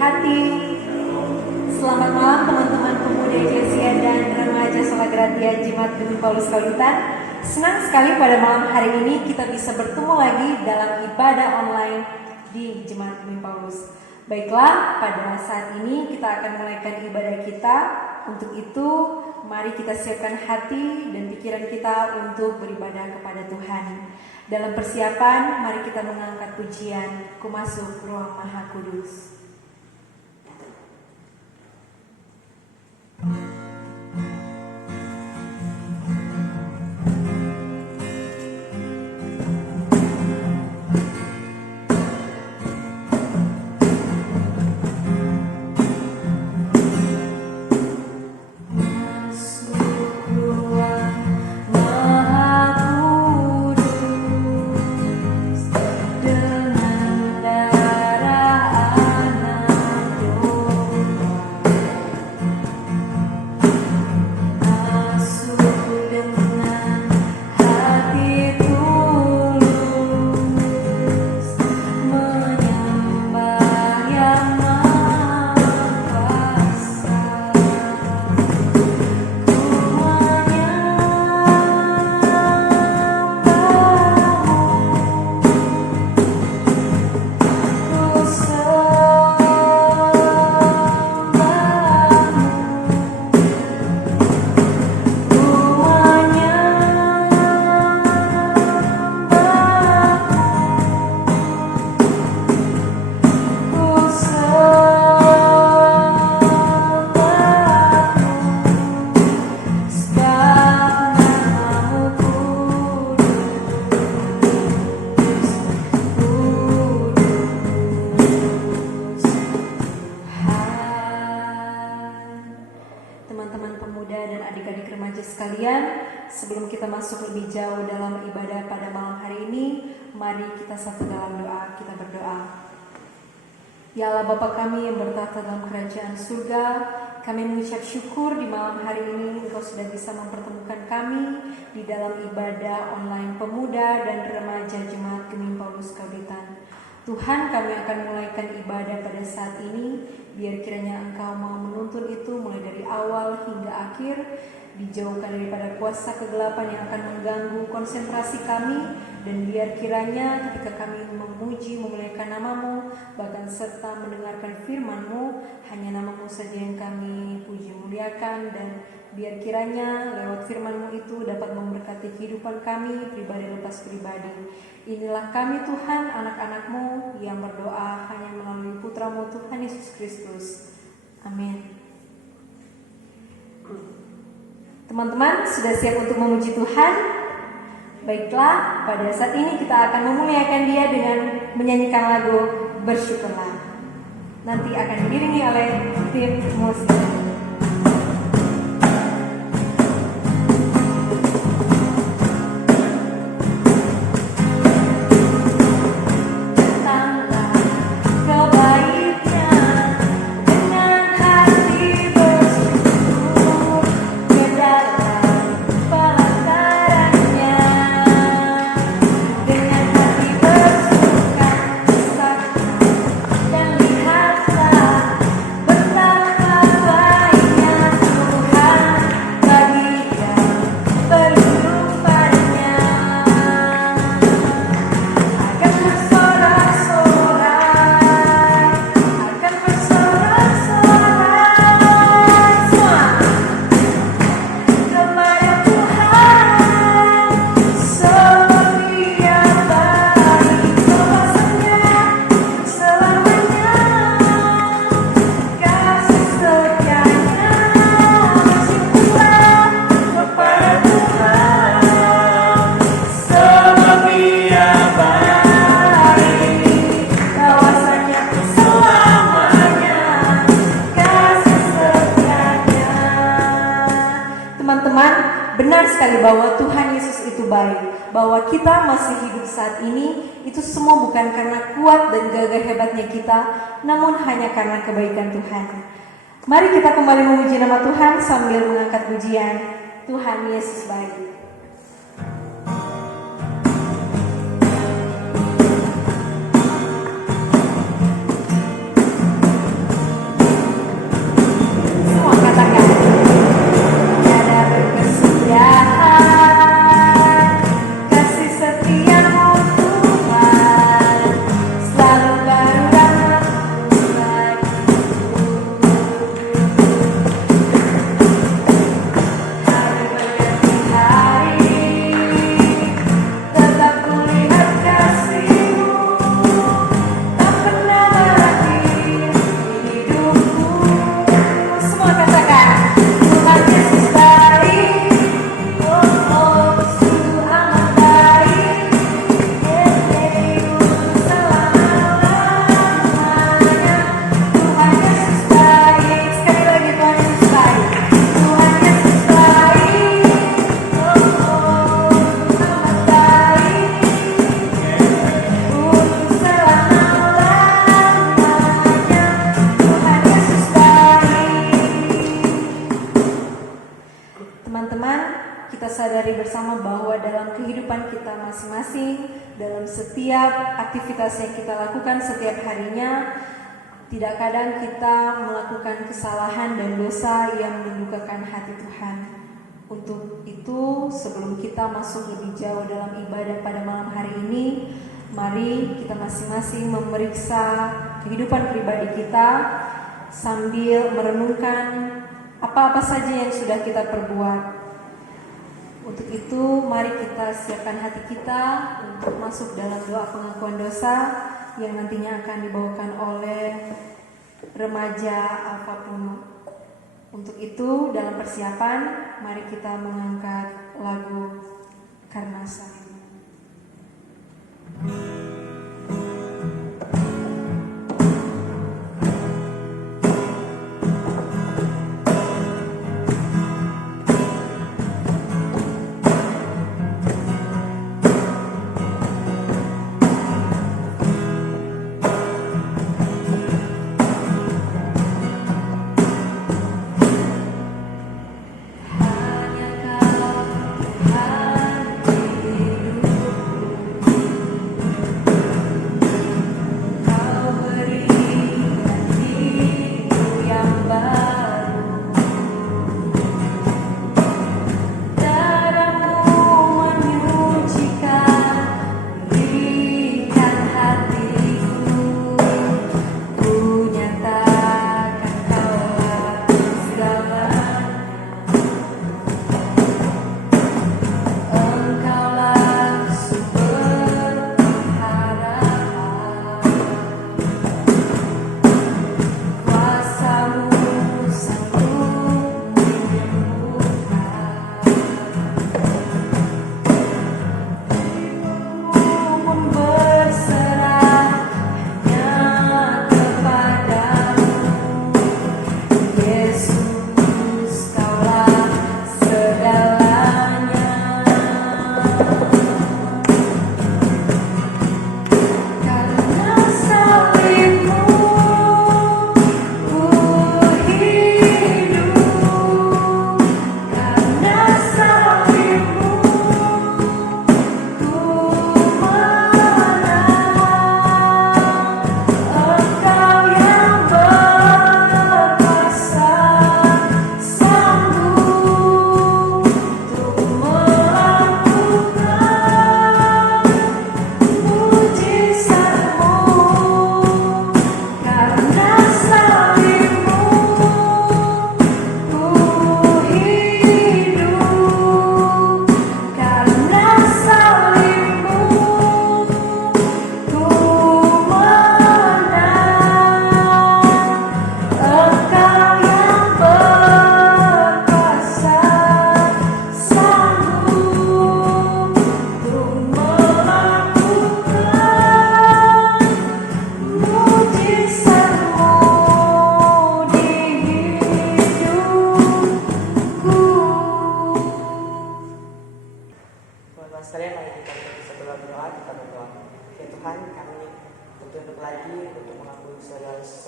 memberkati. Selamat malam teman-teman pemuda Eklesia dan remaja Sola Gratia Jemaat Gemini Paulus Kaulitan. Senang sekali pada malam hari ini kita bisa bertemu lagi dalam ibadah online di Jemaat Gemini Paulus. Baiklah, pada saat ini kita akan mulaikan ibadah kita. Untuk itu, mari kita siapkan hati dan pikiran kita untuk beribadah kepada Tuhan. Dalam persiapan, mari kita mengangkat pujian, Ku Masuk Ruang Maha Kudus. Sebelum kita masuk lebih jauh dalam ibadah pada malam hari ini, mari kita satu dalam doa, kita berdoa. Ya Allah Bapa kami yang bertahta dalam kerajaan surga, kami mengucap syukur di malam hari ini Engkau sudah bisa mempertemukan kami di dalam ibadah online pemuda dan remaja Jemaat Gemini Paulus Kaulitan. Tuhan, kami akan mulaikan ibadah pada saat ini, biar kiranya Engkau mau menuntun itu mulai dari awal hingga akhir, dijauhkan daripada kuasa kegelapan yang akan mengganggu konsentrasi kami, dan biar kiranya ketika kami memuji, memuliakan nama-Mu, bahkan serta mendengarkan firman-Mu, hanya nama-Mu saja yang kami puji muliakan, dan biar kiranya lewat firman-Mu itu dapat memberkati kehidupan kami, pribadi lepas pribadi. Inilah kami Tuhan, anak-anak-Mu yang berdoa hanya melalui Putra-Mu Tuhan Yesus Kristus. Amin. Teman-teman, sudah siap untuk memuji Tuhan? Baiklah, pada saat ini kita akan memuliakan Dia dengan menyanyikan lagu Bersyukurlah. Nanti akan diiringi oleh tim musik. Bahwa Tuhan Yesus itu baik, bahwa kita masih hidup saat ini, itu semua bukan karena kuat dan gagah hebatnya kita, namun hanya karena kebaikan Tuhan. Mari kita kembali memuji nama Tuhan sambil mengangkat pujian, Tuhan Yesus baik. teman-teman, kita sadari bersama bahwa dalam kehidupan kita masing-masing, dalam setiap aktivitas yang kita lakukan setiap harinya, tidak kadang kita melakukan kesalahan dan dosa yang mendukakan hati Tuhan. Untuk itu, sebelum kita masuk lebih jauh dalam ibadah pada malam hari ini, mari kita masing-masing memeriksa kehidupan pribadi kita sambil merenungkan apa-apa saja yang sudah kita perbuat. Untuk itu, mari kita siapkan hati kita untuk masuk dalam doa pengakuan dosa yang nantinya akan dibawakan oleh remaja Alfa Puno. Untuk itu, dalam persiapan, mari kita mengangkat lagu Karena Salib.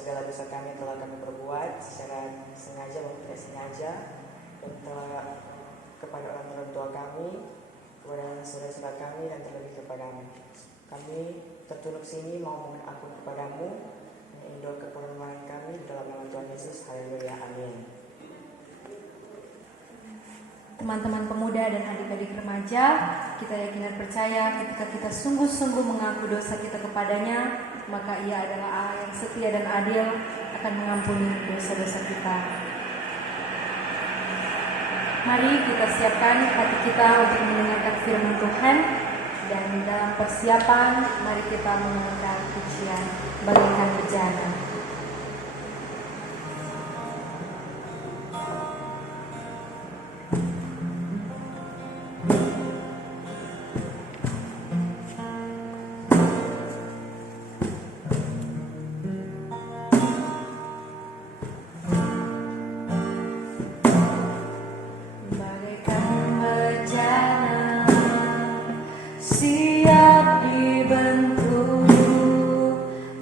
segala dosa kami yang telah kami perbuat secara sengaja maupun tidak sengaja, dan telah kepada orang tua kami, kepada saudara-saudara kami, dan terlebih kepadamu. Kami tertunduk sini mau mohon ampun kepadamu, mengindoakan permohonan kami dalam nama Tuhan Yesus. Haleluya, amin. Teman-teman pemuda dan adik-adik remaja, kita yakin dan percaya ketika kita sungguh-sungguh mengaku dosa kita kepadanya, maka Ia adalah Allah yang setia dan adil, akan mengampuni dosa-dosa kita. Mari kita siapkan hati kita untuk mendengarkan firman Tuhan, dan dalam persiapan mari kita mengangkat pujian bagaikan bejana. Siap dibentuk,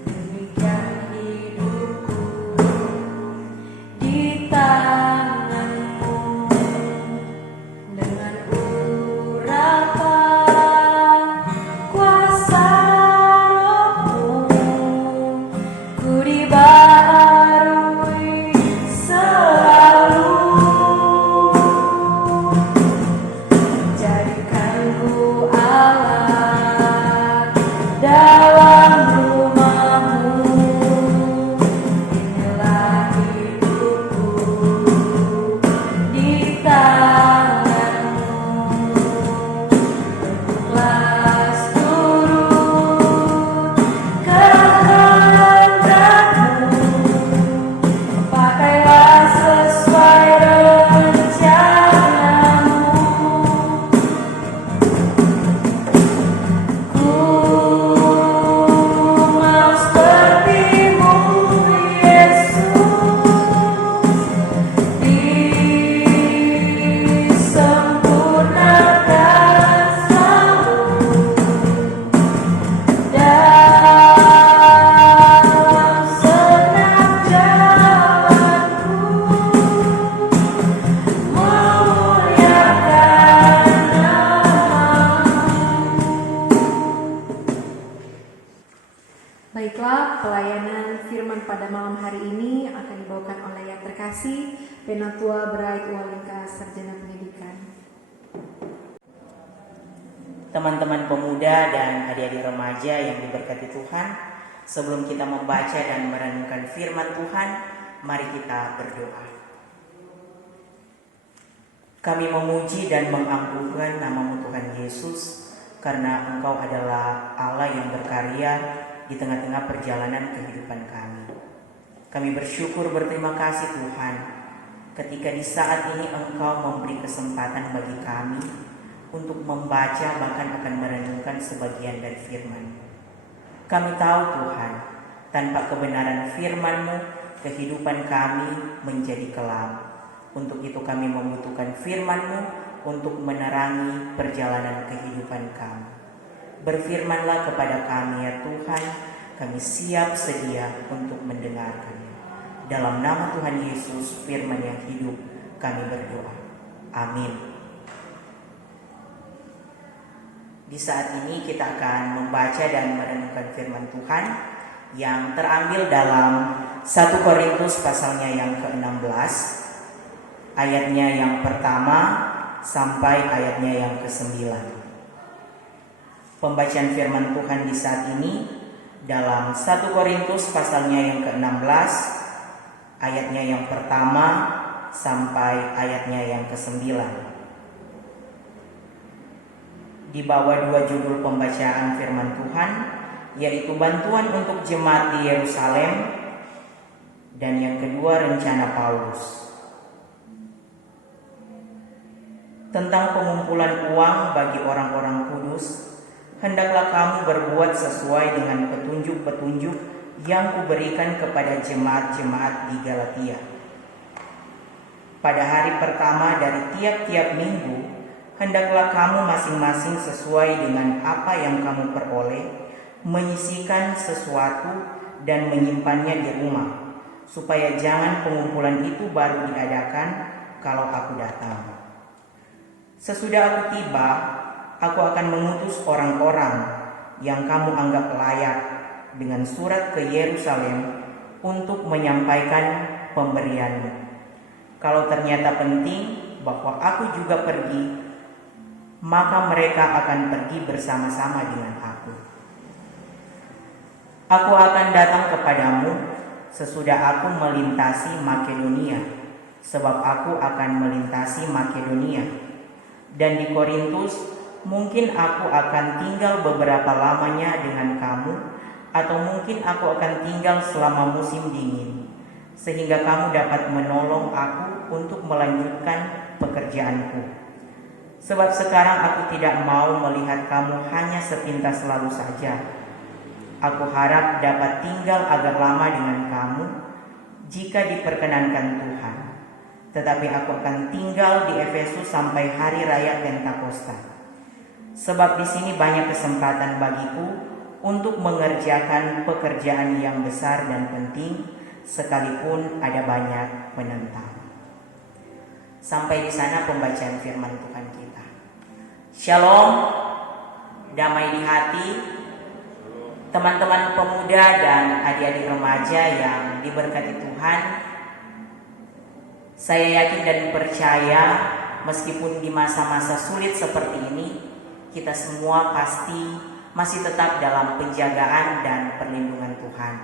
demikian hidup. pelayanan firman pada malam hari ini akan dibawakan oleh yang terkasih Penatua Bright Walingka, Sarjana Pendidikan. Teman-teman pemuda dan adik-adik remaja yang diberkati Tuhan, sebelum kita membaca dan merenungkan firman Tuhan, mari kita berdoa. Kami memuji dan mengagungkan nama-Mu Tuhan Yesus, karena Engkau adalah Allah yang berkarya di tengah-tengah perjalanan kehidupan kami. Kami bersyukur berterima kasih Tuhan, ketika di saat ini Engkau memberi kesempatan bagi kami untuk membaca bahkan akan merenungkan sebagian dari firman. Kami tahu Tuhan, tanpa kebenaran firman-Mu, kehidupan kami menjadi kelam. Untuk itu kami membutuhkan firman-Mu untuk menerangi perjalanan kehidupan kami. Berfirmanlah kepada kami ya Tuhan, kami siap sedia untuk mendengarkannya. Dalam nama Tuhan Yesus, firman yang hidup, kami berdoa. Amin. Di saat ini kita akan membaca dan merenungkan firman Tuhan yang terambil dalam 1 Korintus pasalnya yang ke-16, ayatnya yang pertama sampai ayatnya yang ke-9. Pembacaan firman Tuhan di saat ini dalam 1 Korintus pasalnya yang ke-16, ayatnya yang pertama sampai ayatnya yang ke-9. Di bawah dua judul pembacaan firman Tuhan, yaitu bantuan untuk jemaat di Yerusalem dan yang kedua rencana Paulus. Tentang pengumpulan uang bagi orang-orang kudus, hendaklah kamu berbuat sesuai dengan petunjuk-petunjuk yang kuberikan kepada jemaat-jemaat di Galatia. Pada hari pertama dari tiap-tiap minggu, hendaklah kamu masing-masing sesuai dengan apa yang kamu peroleh, menyisihkan sesuatu dan menyimpannya di rumah, supaya jangan pengumpulan itu baru diadakan kalau aku datang. Sesudah aku tiba, aku akan mengutus orang-orang yang kamu anggap layak dengan surat ke Yerusalem untuk menyampaikan pemberianmu. Kalau ternyata penting bahwa aku juga pergi, maka mereka akan pergi bersama-sama dengan aku. Aku akan datang kepadamu sesudah aku melintasi Makedonia, sebab aku akan melintasi Makedonia. Dan di Korintus, mungkin aku akan tinggal beberapa lamanya dengan kamu, atau mungkin aku akan tinggal selama musim dingin, sehingga kamu dapat menolong aku untuk melanjutkan pekerjaanku. Sebab sekarang aku tidak mau melihat kamu hanya sepintas lalu saja. Aku harap dapat tinggal agak lama dengan kamu jika diperkenankan Tuhan. Tetapi aku akan tinggal di Efesus sampai hari raya Pentakosta. Sebab di sini banyak kesempatan bagiku untuk mengerjakan pekerjaan yang besar dan penting, sekalipun ada banyak penentang. Sampai di sana pembacaan firman Tuhan kita. Shalom, damai di hati, teman-teman pemuda dan adik-adik remaja yang diberkati Tuhan. Saya yakin dan percaya meskipun di masa-masa sulit seperti ini, kita semua pasti masih tetap dalam penjagaan dan perlindungan Tuhan.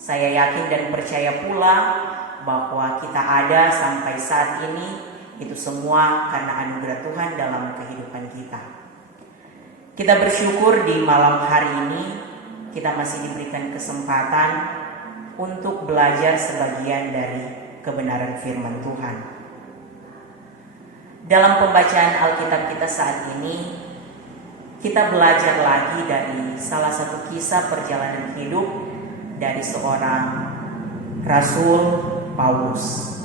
Saya yakin dan percaya pula bahwa kita ada sampai saat ini, itu semua karena anugerah Tuhan dalam kehidupan kita. Kita bersyukur di malam hari ini kita masih diberikan kesempatan untuk belajar sebagian dari kebenaran firman Tuhan. Dalam pembacaan Alkitab kita saat ini, kita belajar lagi dari salah satu kisah perjalanan hidup dari seorang Rasul Paulus.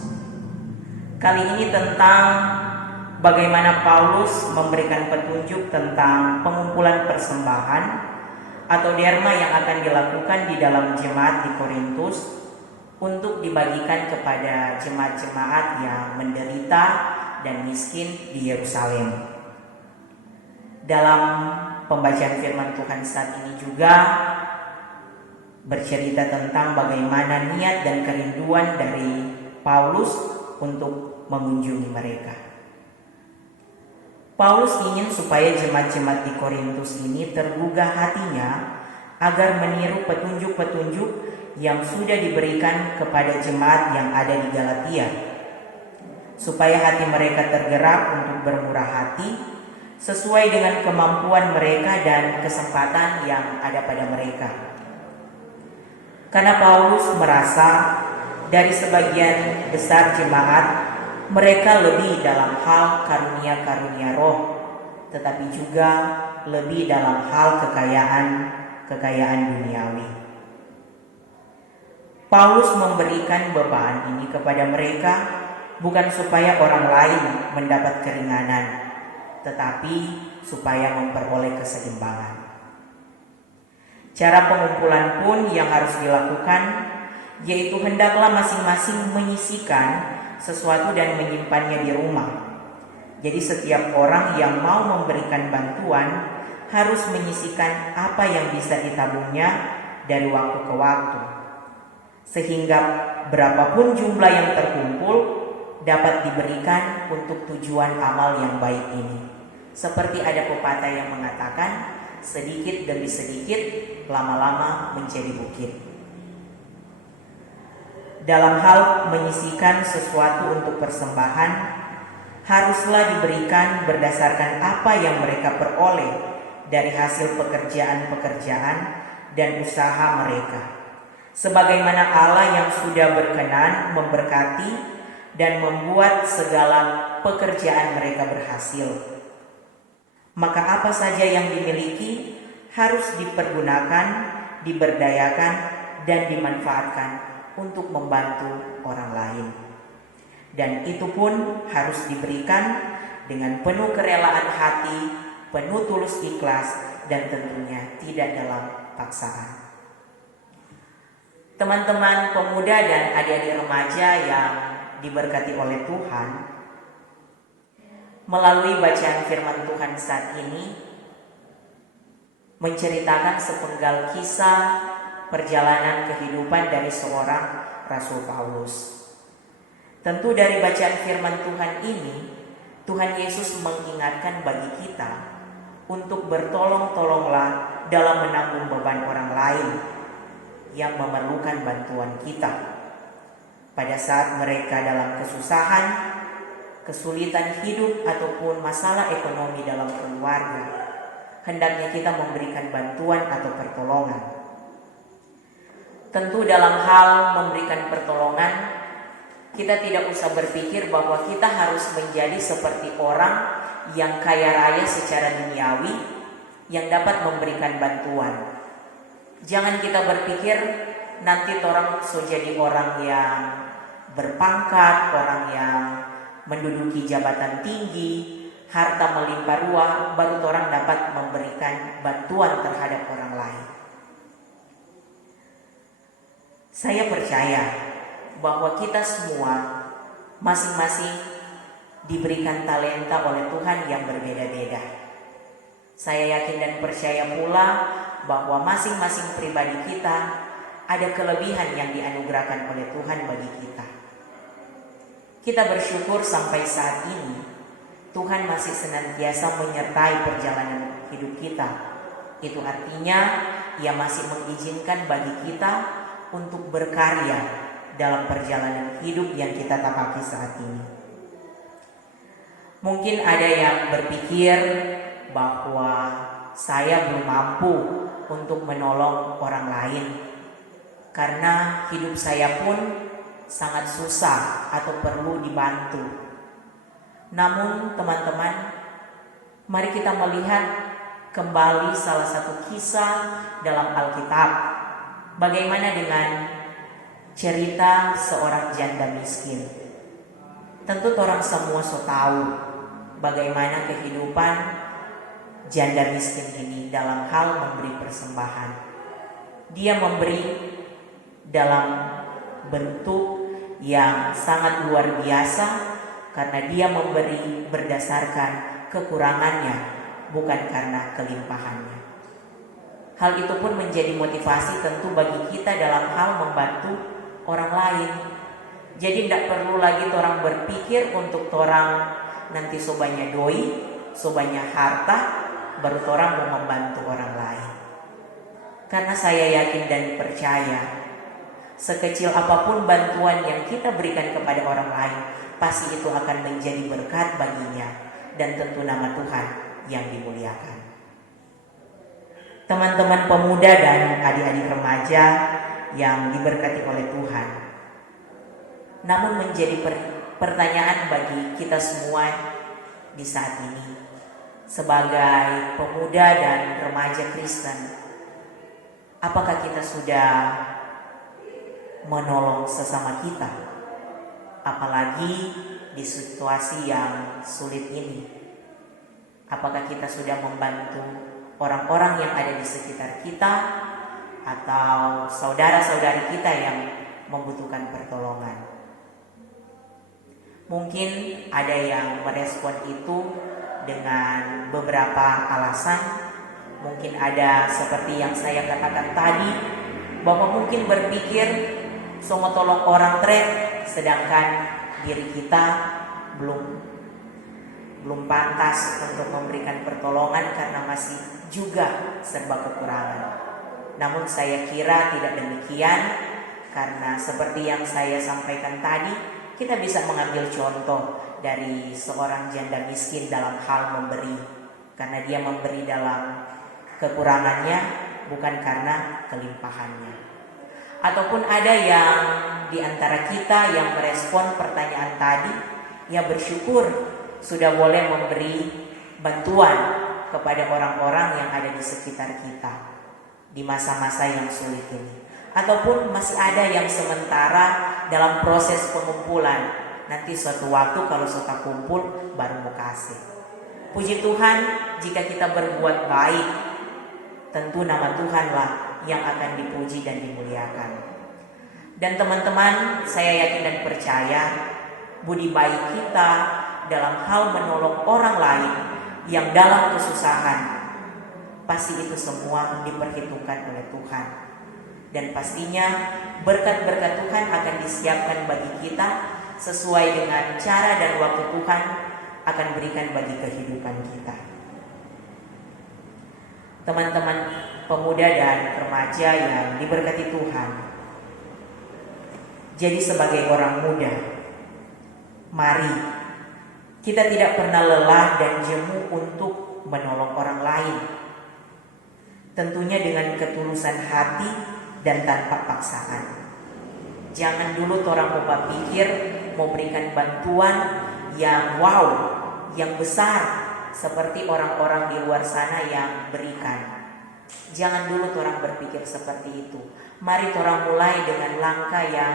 Kali ini tentang bagaimana Paulus memberikan petunjuk tentang pengumpulan persembahan atau derma yang akan dilakukan di dalam jemaat di Korintus untuk dibagikan kepada jemaat-jemaat yang menderita dan miskin di Yerusalem. Dalam pembacaan firman Tuhan saat ini juga bercerita tentang bagaimana niat dan kerinduan dari Paulus untuk mengunjungi mereka. Paulus ingin supaya jemaat-jemaat di Korintus ini tergugah hatinya agar meniru petunjuk-petunjuk yang sudah diberikan kepada jemaat yang ada di Galatia, supaya hati mereka tergerak untuk bermurah hati sesuai dengan kemampuan mereka dan kesempatan yang ada pada mereka. Karena Paulus merasa dari sebagian besar jemaat mereka lebih dalam hal karunia-karunia roh, tetapi juga lebih dalam hal kekayaan duniawi. Paulus memberikan beban ini kepada mereka bukan supaya orang lain mendapat keringanan, tetapi supaya memperoleh keseimbangan. Cara pengumpulan pun yang harus dilakukan, yaitu hendaklah masing-masing menyisihkan sesuatu dan menyimpannya di rumah. Jadi setiap orang yang mau memberikan bantuan harus menyisihkan apa yang bisa ditabungnya dari waktu ke waktu, sehingga berapapun jumlah yang terkumpul dapat diberikan untuk tujuan amal yang baik ini. Seperti ada pepatah yang mengatakan, sedikit demi sedikit lama-lama menjadi bukit. Dalam hal menyisihkan sesuatu untuk persembahan, haruslah diberikan berdasarkan apa yang mereka peroleh dari hasil pekerjaan-pekerjaan dan usaha mereka, sebagaimana Allah yang sudah berkenan memberkati dan membuat segala pekerjaan mereka berhasil. Maka apa saja yang dimiliki harus dipergunakan, diberdayakan, dan dimanfaatkan untuk membantu orang lain. Dan itu pun harus diberikan dengan penuh kerelaan hati, penuh tulus ikhlas, dan tentunya tidak dalam paksaan. Teman-teman pemuda dan adik-adik remaja yang diberkati oleh Tuhan, melalui bacaan firman Tuhan saat ini menceritakan sepenggal kisah perjalanan kehidupan dari seorang Rasul Paulus. Tentu dari bacaan firman Tuhan ini, Tuhan Yesus mengingatkan bagi kita untuk bertolong-tolonglah dalam menanggung beban orang lain yang memerlukan bantuan kita. Pada saat mereka dalam kesusahan, kesulitan hidup ataupun masalah ekonomi dalam keluarga, hendaknya kita memberikan bantuan atau pertolongan. Tentu dalam hal memberikan pertolongan, kita tidak usah berpikir bahwa kita harus menjadi seperti orang yang kaya raya secara duniawi yang dapat memberikan bantuan. Jangan kita berpikir nanti orang jadi orang yang berpangkat, orang yang menduduki jabatan tinggi, harta melimpah ruah, baru orang dapat memberikan bantuan terhadap orang lain. Saya percaya bahwa kita semua masing-masing diberikan talenta oleh Tuhan yang berbeda-beda. Saya yakin dan percaya pula bahwa masing-masing pribadi kita ada kelebihan yang dianugerahkan oleh Tuhan bagi kita. Kita bersyukur sampai saat ini Tuhan masih senantiasa menyertai perjalanan hidup kita. Itu artinya Ia masih mengizinkan bagi kita untuk berkarya dalam perjalanan hidup yang kita tapaki saat ini. Mungkin ada yang berpikir bahwa saya belum mampu untuk menolong orang lain karena hidup saya pun sangat susah atau perlu dibantu. Namun teman-teman, mari kita melihat kembali salah satu kisah dalam Alkitab. Bagaimana dengan cerita seorang janda miskin? Tentu orang semua tahu bagaimana kehidupan janda miskin ini dalam hal memberi persembahan. Dia memberi dalam bentuk yang sangat luar biasa karena dia memberi berdasarkan kekurangannya, bukan karena kelimpahannya. Hal itu pun menjadi motivasi tentu bagi kita dalam hal membantu orang lain. Jadi tidak perlu lagi orang berpikir untuk orang nanti sobanya doi, sobanya harta, baru orang mau membantu orang lain. Karena saya yakin dan percaya, sekecil apapun bantuan yang kita berikan kepada orang lain, pasti itu akan menjadi berkat baginya, dan tentu nama Tuhan yang dimuliakan. Teman-teman pemuda dan adik-adik remaja yang diberkati oleh Tuhan, namun menjadi pertanyaan bagi kita semua di saat ini sebagai pemuda dan remaja Kristen, apakah kita sudah menolong sesama kita, apalagi di situasi yang sulit ini? Apakah kita sudah membantu orang-orang yang ada di sekitar kita atau saudara-saudari kita yang membutuhkan pertolongan? Mungkin ada yang merespon itu dengan beberapa alasan. Mungkin ada seperti yang saya katakan tadi, bahwa mungkin berpikir semua tolong orang sedangkan diri kita belum pantas untuk memberikan pertolongan karena masih juga serba kekurangan. Namun saya kira tidak demikian, karena seperti yang saya sampaikan tadi, kita bisa mengambil contoh dari seorang janda miskin dalam hal memberi, karena dia memberi dalam kekurangannya, bukan karena kelimpahannya. Ataupun ada yang di antara kita yang merespon pertanyaan tadi, ya bersyukur sudah boleh memberi bantuan kepada orang-orang yang ada di sekitar kita di masa-masa yang sulit ini. Ataupun masih ada yang sementara dalam proses pengumpulan, nanti suatu waktu kalau sudah kumpul baru mau kasih. Puji Tuhan, jika kita berbuat baik, tentu nama Tuhanlah yang akan dipuji dan dimuliakan. Dan teman-teman, saya yakin dan percaya budi baik kita dalam hal menolong orang lain yang dalam kesusahan, pasti itu semua diperhitungkan oleh Tuhan. Dan pastinya berkat-berkat Tuhan akan disiapkan bagi kita sesuai dengan cara dan waktu Tuhan akan berikan bagi kehidupan kita. Teman-teman pemuda dan remaja yang diberkati Tuhan, jadi sebagai orang muda, mari kita tidak pernah lelah dan jemu untuk menolong orang lain, tentunya dengan ketulusan hati dan tanpa paksaan. Jangan dulu orang mau pikir mau berikan bantuan yang wow, yang besar seperti orang-orang di luar sana yang berikan. Jangan dulu orang berpikir seperti itu. Mari orang mulai dengan langkah yang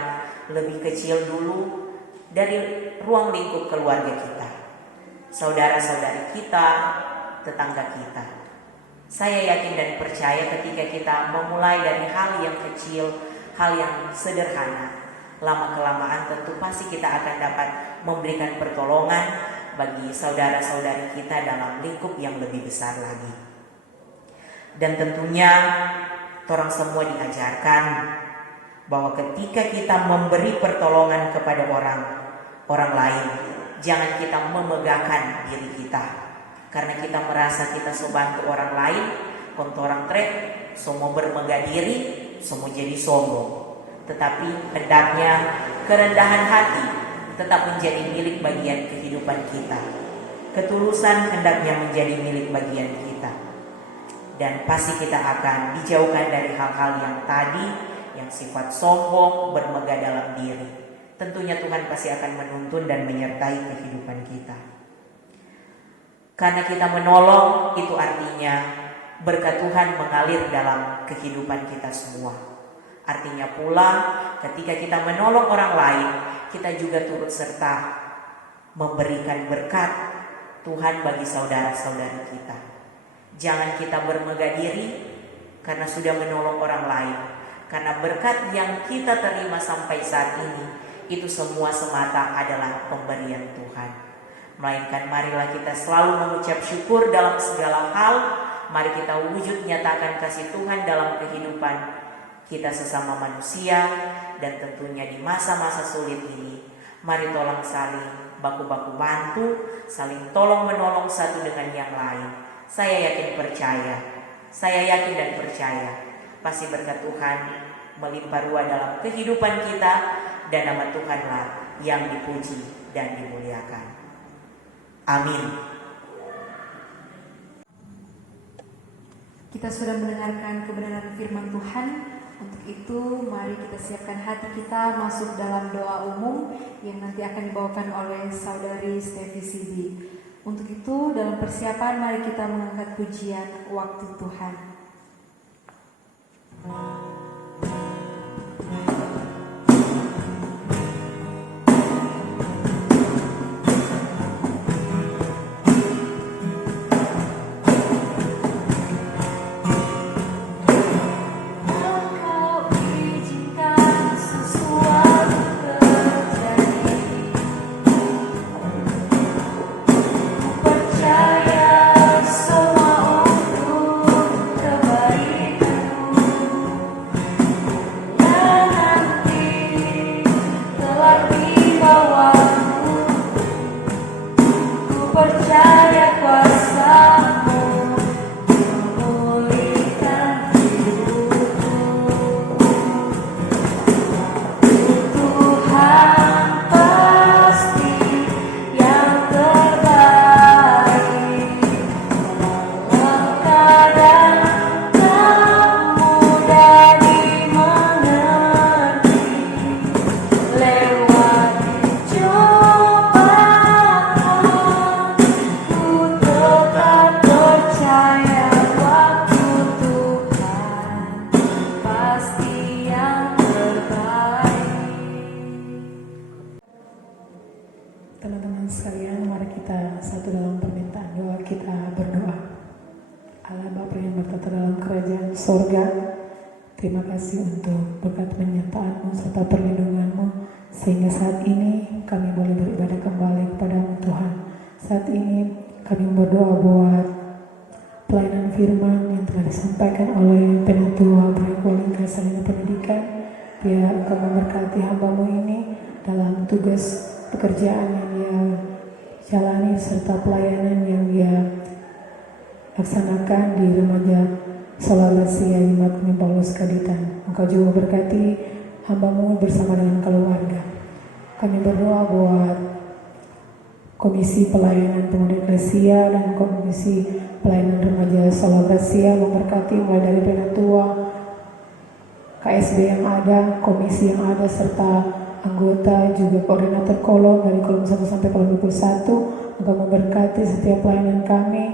lebih kecil dulu dari ruang lingkup keluarga kita, saudara-saudari kita, tetangga kita. Saya yakin dan percaya ketika kita memulai dari hal yang kecil, hal yang sederhana, lama-kelamaan tentu pasti kita akan dapat memberikan pertolongan bagi saudara-saudari kita dalam lingkup yang lebih besar lagi. Dan tentunya orang semua diajarkan bahwa ketika kita memberi pertolongan kepada orang lain, jangan kita memegahkan diri kita. Karena kita merasa kita membantu orang lain, orang semua bermegah diri, semua jadi sombong. Tetapi hendaknya kerendahan hati tetap menjadi milik bagian kehidupan kita. Ketulusan hendaknya menjadi milik bagian kita. Dan pasti kita akan dijauhkan dari hal-hal yang tadi, yang sifat sombong, bermegah dalam diri. Tentunya Tuhan pasti akan menuntun dan menyertai kehidupan kita. Karena kita menolong, itu artinya berkat Tuhan mengalir dalam kehidupan kita semua. Artinya pula ketika kita menolong orang lain, kita juga turut serta memberikan berkat Tuhan bagi saudara-saudari kita. Jangan kita bermegah diri karena sudah menolong orang lain. Karena berkat yang kita terima sampai saat ini, itu semua semata adalah pemberian Tuhan. Melainkan marilah kita selalu mengucap syukur dalam segala hal, mari kita wujud nyatakan kasih Tuhan dalam kehidupan kita sesama manusia, dan tentunya di masa-masa sulit ini, mari tolong saling baku-baku bantu, saling tolong menolong satu dengan yang lain. Saya yakin dan percaya, pasti berkat Tuhan melimpah ruah dalam kehidupan kita, dan nama Tuhanlah yang dipuji dan dimuliakan. Amin. Kita sudah mendengarkan kebenaran firman Tuhan. Untuk itu mari kita siapkan hati kita masuk dalam doa umum yang nanti akan dibawakan oleh Saudari Stevi Sibi. Untuk itu dalam persiapan mari kita mengangkat pujian Waktu Tuhan. Teman-teman sekalian, mari kita satu dalam permintaan doa, kita berdoa. Allah Bapa yang bertata dalam kerajaan sorga, terima kasih untuk berkat penyertaan-Mu serta perlindungan-Mu, sehingga saat ini kami boleh beribadah kembali kepada-Mu Tuhan. Saat ini kami berdoa buat pelayanan firman yang telah disampaikan oleh Penatua Bringkuling Sarjana Pendidikan. Biar Engkau memberkati hamba-Mu ini dalam tugas pekerjaan yang dia jalani serta pelayanan yang dia laksanakan di remaja Solalasia Imat Kuning Paulus Kaditan. Engkau juga berkati hamba-Mu bersama dengan keluarga. Kami berdoa buat Komisi Pelayanan Pemuda Eklesia dan Komisi Pelayanan Remaja Solalasia, memberkati mulai dari Penatua, KSB yang ada, komisi yang ada, serta anggota, juga koordinator kolom dari kolom 1 sampai kolom 21. Engkau memberkati setiap pelayanan kami.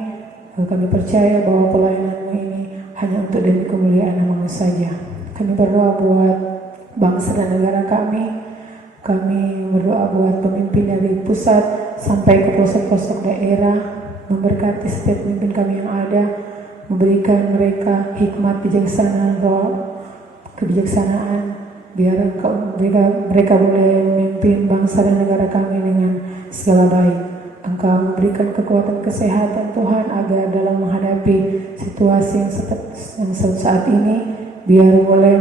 Kami percaya bahwa pelayanan ini hanya untuk demi kemuliaan nama-Mu saja. Kami berdoa buat bangsa dan negara kami. Kami berdoa buat pemimpin dari pusat sampai ke pelosok-pelosok daerah. Memberkati setiap pemimpin kami yang ada, memberikan mereka hikmat, kebijaksanaan, biar mereka boleh memimpin bangsa dan negara kami dengan segala baik. Engkau memberikan kekuatan kesehatan Tuhan agar dalam menghadapi situasi yang saat ini, biar boleh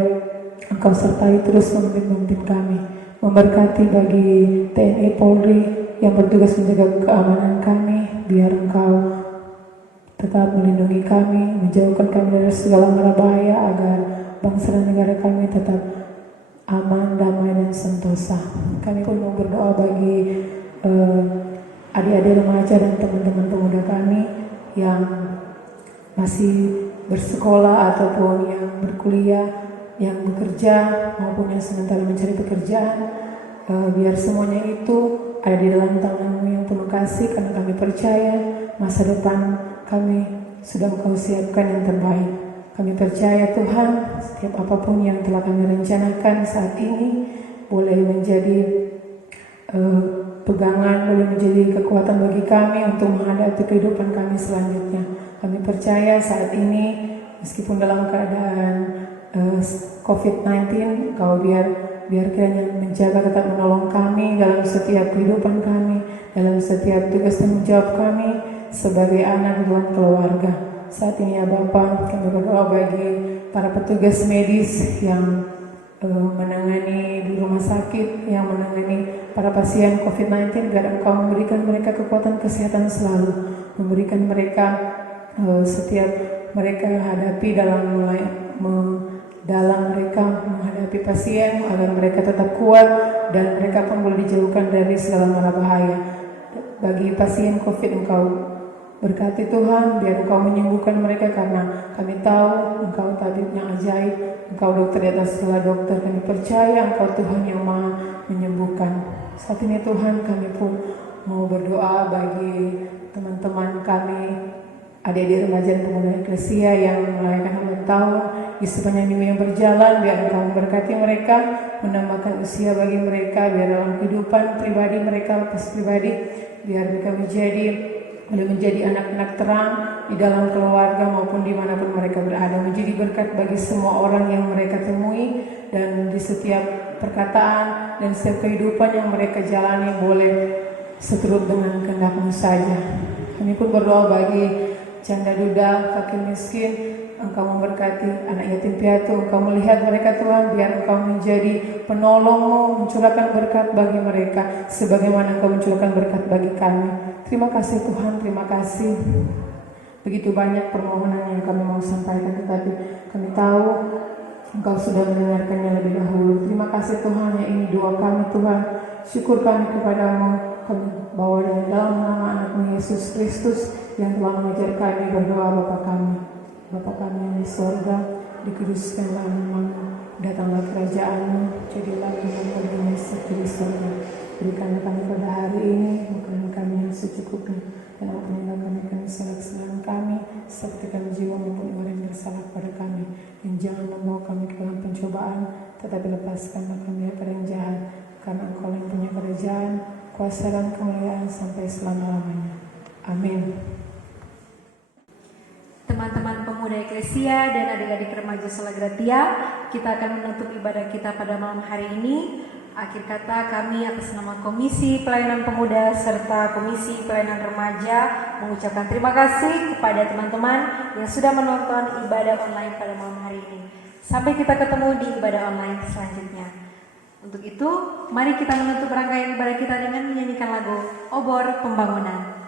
Engkau sertai terus memimpin kami. Memberkati bagi TNI Polri yang bertugas menjaga keamanan kami, biar Engkau tetap melindungi kami, menjauhkan kami dari segala mara bahaya, agar bangsa dan negara kami tetap aman, damai, dan sentosa. Kami pun mau berdoa bagi adik-adik remaja dan teman-teman pemuda kami yang masih bersekolah ataupun yang berkuliah, yang bekerja maupun yang sementara mencari pekerjaan. Biar semuanya itu ada di dalam tangan-Mu yang penuh kasih, karena kami percaya masa depan kami sudah Engkau siapkan yang terbaik. Kami percaya Tuhan, setiap apapun yang telah kami rencanakan saat ini boleh menjadi pegangan, boleh menjadi kekuatan bagi kami untuk menghadapi kehidupan kami selanjutnya. Kami percaya saat ini, meskipun dalam keadaan COVID-19, Kau biar kiranya menjaga, tetap menolong kami dalam setiap kehidupan kami, dalam setiap tugas tanggung jawab kami sebagai anak dan keluarga. Saat ini ya Bapa, kami berdoa bagi para petugas medis yang menangani di rumah sakit, yang menangani para pasien COVID-19, biar Engkau memberikan mereka kekuatan kesehatan selalu, memberikan mereka setiap mereka hadapi dalam mereka menghadapi pasien, agar mereka tetap kuat dan mereka pun boleh dijauhkan dari segala mara bahaya. Bagi pasien COVID, Engkau berkati Tuhan, biar Engkau menyembuhkan mereka, karena kami tahu Engkau tabib yang ajaib, Engkau dokter di atas segala dokter. Kami percaya Engkau Tuhan yang maha menyembuhkan. Saat ini Tuhan, kami pun mau berdoa bagi teman-teman kami, adik-adik remaja dan pemuda eklesia yang merayakan ulang tahun di sepanjang minggu yang berjalan. Biar Engkau memberkati mereka, menambahkan usia bagi mereka, biar dalam kehidupan pribadi mereka, lepas pribadi, biar mereka boleh menjadi anak-anak terang di dalam keluarga maupun dimanapun mereka berada, menjadi berkat bagi semua orang yang mereka temui, dan di setiap perkataan dan setiap kehidupan yang mereka jalani boleh seturut dengan kehendak-Mu saja. Kami pun berdoa bagi janda duda, fakir miskin, Engkau memberkati anak yatim piatu, Engkau melihat mereka Tuhan, biar Engkau menjadi penolong-Mu, mencurahkan berkat bagi mereka sebagaimana Engkau mencurahkan berkat bagi kami. Terima kasih Tuhan, terima kasih. Begitu banyak permohonan yang kami mau sampaikan, tetapi kami tahu Engkau sudah mendengarkannya lebih dahulu. Terima kasih Tuhan, yang ini doa kami Tuhan. Syukur kami kepadamu, kami bawa dengan dalam nama anak-Mu Yesus Kristus yang telah mengajar kami berdoa. Bapa kami yang di sorga, dikuduskanlah nama-Mu, datanglah kerajaan-Mu, jadilah keinginan-Mu di bumi seperti di sorga. Berikanlah kami pada hari ini makanan kami yang secukupnya, dan ampunilah kami kesalahan kami, seperti kami juga mengampuni orang yang bersalah kepada kami. Dan jangan membawa kami ke dalam pencobaan, tetapi lepaskanlah kami dari yang jahat, karena Engkau yang punya kerajaan, kuasa dan kemuliaan sampai selama-lamanya. Amin. Teman-teman pemuda eklesia dan adik-adik remaja Salagratia, kita akan menutup ibadah kita pada malam hari ini. Akhir kata, kami atas nama Komisi Pelayanan Pemuda serta Komisi Pelayanan Remaja mengucapkan terima kasih kepada teman-teman yang sudah menonton ibadah online pada malam hari ini. Sampai kita ketemu di ibadah online selanjutnya. Untuk itu, mari kita menutup rangkaian ibadah kita dengan menyanyikan lagu Obor Pembangunan.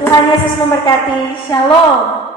Tuhan Yesus memberkati. Shalom.